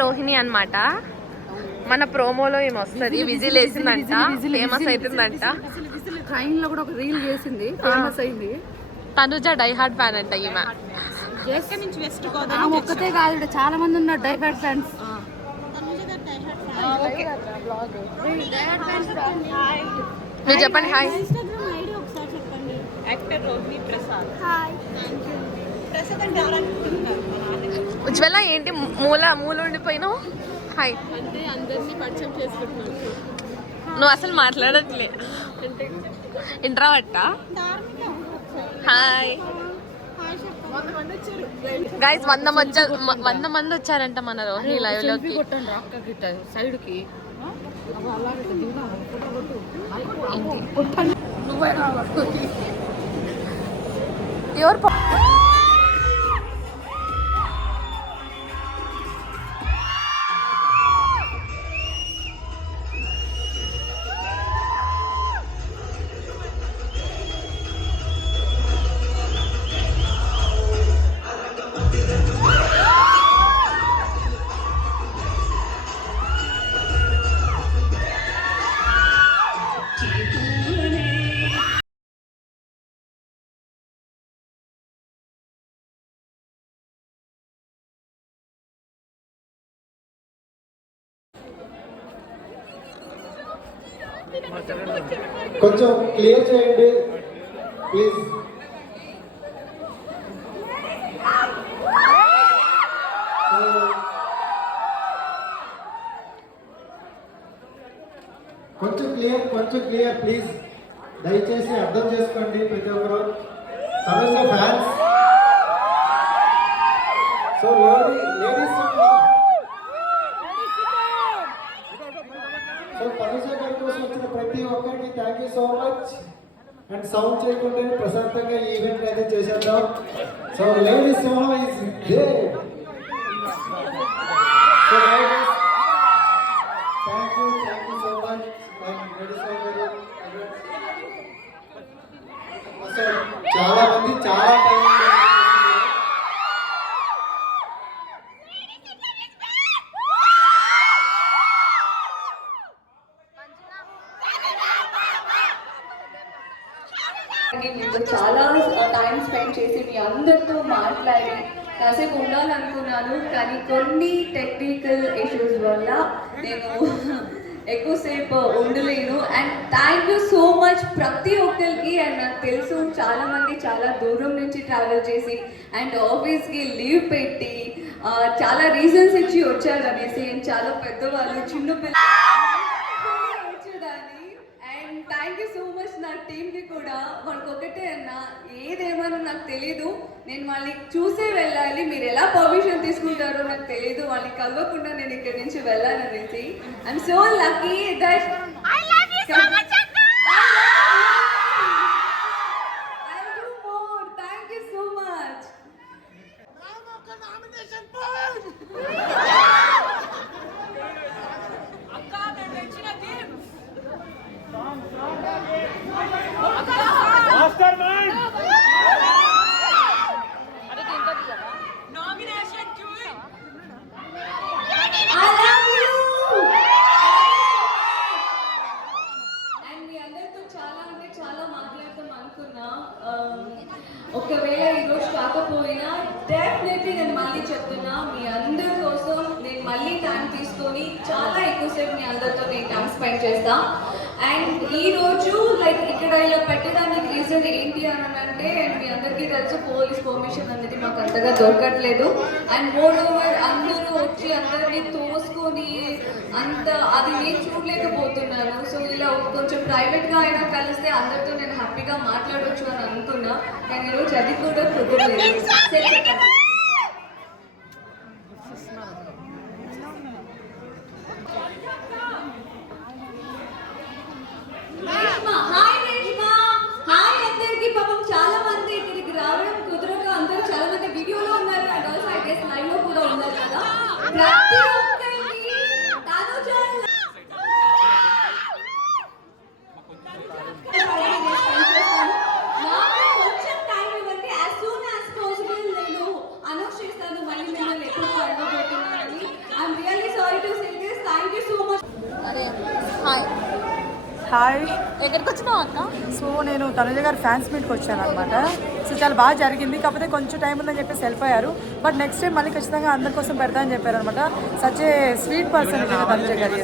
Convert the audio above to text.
రోహిణి అన్నమాట. మన ప్రోమోలో ఏమి వస్తుంది, విజిల్ వేసిందంట, ఫేమస్ అవుతుందంట. ట్రైన్ లో కూడా ఒక రీల్ చేసింది, ఫేమస్ అయింది. తనుజ డైహార్డ్ ఫ్యాన్ అంట ఈమె. ఒక్కతే కాదు, చాలా మంది ఉన్నారు డైహార్డ్ ఫ్యాన్స్. మీరు చెప్పండి హాయ్. ఉజ్వల ఏంటి మూల ఉండిపోయినావు? హాయ్ అంటే అందరినీ పరిచయం చేసుకుంటున్నాను. నువ్వు అసలు మాట్లాడట్లే, ఇంట్రావర్టా? హాయ్ గైస్, 100 మంది వచ్చారంట మన రోహిణి లైవ్ లోకి. సైడ్ కి ఎవరు కొంచెం క్లియర్ చేయండి ప్లీజ్. కొంచెం క్లియర్ ప్లీజ్, దయచేసి అర్థం చేసుకోండి ప్రతి ఒక్కరు. Tanuja fans, so ladies so Tanuja గారి కోసం వచ్చిన ప్రతి ఒక్కరికి thank you so much. And sound చేయకుండా ప్రశాంతంగా ఈ ఈవెంట్ అయితే చేసేద్దాం. సో లేడీస్ సింహం is there. So thank you so much. చాలా మంది చాలా టైం చాలా టైం స్పెండ్ చేసి మీ అందరితో మాట్లాడి కాసేపు ఉండాలనుకున్నాను, కానీ కొన్ని టెక్నికల్ ఇష్యూస్ వల్ల నేను ఎక్కువసేపు ఉండలేను. And thank you so much ప్రతి ఒక్కరికి. అండ్ నాకు తెలుసు చాలామంది చాలా దూరం నుంచి ట్రావెల్ చేసి అండ్ ఆఫీస్కి లీవ్ పెట్టి చాలా రీజన్స్ ఇచ్చి వచ్చారు అనేసి. చాలా పెద్దవాళ్ళు, చిన్నపిల్లలు వచ్చేదాన్ని. And thank you so much నా టీంకి కూడా. వాళ్ళకి ఒకటే అన్నా, ఏదేమన్నా నాకు తెలీదు, నేను వాళ్ళని చూసే వెళ్ళాలి, మీరు ఎలా పర్మిషన్ తీసుకుంటారో నాకు తెలీదు, వాళ్ళని కలవకుండా నేను ఇక్కడి నుంచి వెళ్ళాలనేసి. I'm so lucky that thank you so much. ఒకవేళ ఈరోజు కాకపోయినా డెఫినెట్లీ నేను మళ్ళీ చెప్తున్నా, మీ అందరి కోసం నేను మళ్ళీ టైం తీసుకొని చాలా ఎక్కువసేపు మీ అందరితో నేను టైం స్పెండ్ చేస్తా. అండ్ ఈరోజు లైక్ ఇక్కడ ఇలా పెట్టడానికి రీజన్ ఏంటి అని అంటే, మీ అందరికీ తెలుసు పోలీస్ పర్మిషన్ అనేది మాకు అంతగా దొరకట్లేదు. అండ్ మోర్ ఓవర్ అందరూ వచ్చి అందరినీ తోసుకొని అంత అది నేను చూడలేకపోతున్నాను. సో ఇలా కొంచెం ప్రైవేట్గా అయినా కలిస్తే అందరితో నేను హ్యాపీగా మాట్లాడవచ్చు అని అనుకున్నా, కానీ ఈరోజు అది కూడా కుదరలేదు. పాపం చాలా మంది ఇక్కడికి రావడం కుదరక అందరూ చాలా మంది వీడియోలో ఉన్నారు, and also I guess live లో కూడా ఉన్నారు కదా. ప్రతి ఒక్కరికి తనుజ కొంచెం టైం ఇవ్వండి, యాజ్ సూన్ యాజ్ పాసిబుల్ నేను అనౌన్స్ చేస్తాను మళ్ళీ మిమ్మల్ని ఎప్పుడు కలవబోతున్నానని. I'm hi hi. ఎక్కడికి వచ్చినావు అక్క? సో నేను తనుజ గారి ఫ్యాన్స్ మీట్కి వచ్చాను అనమాట. సో చాలా బాగా జరిగింది, కాకపోతే కొంచెం టైం ఉందని చెప్పేసి వెళ్ళిపోయారు. బట్ నెక్స్ట్ టైం మళ్ళీ ఖచ్చితంగా అందరి కోసం పెడతా అని చెప్పారు అనమాట. Such a sweet person Tanuja గారు.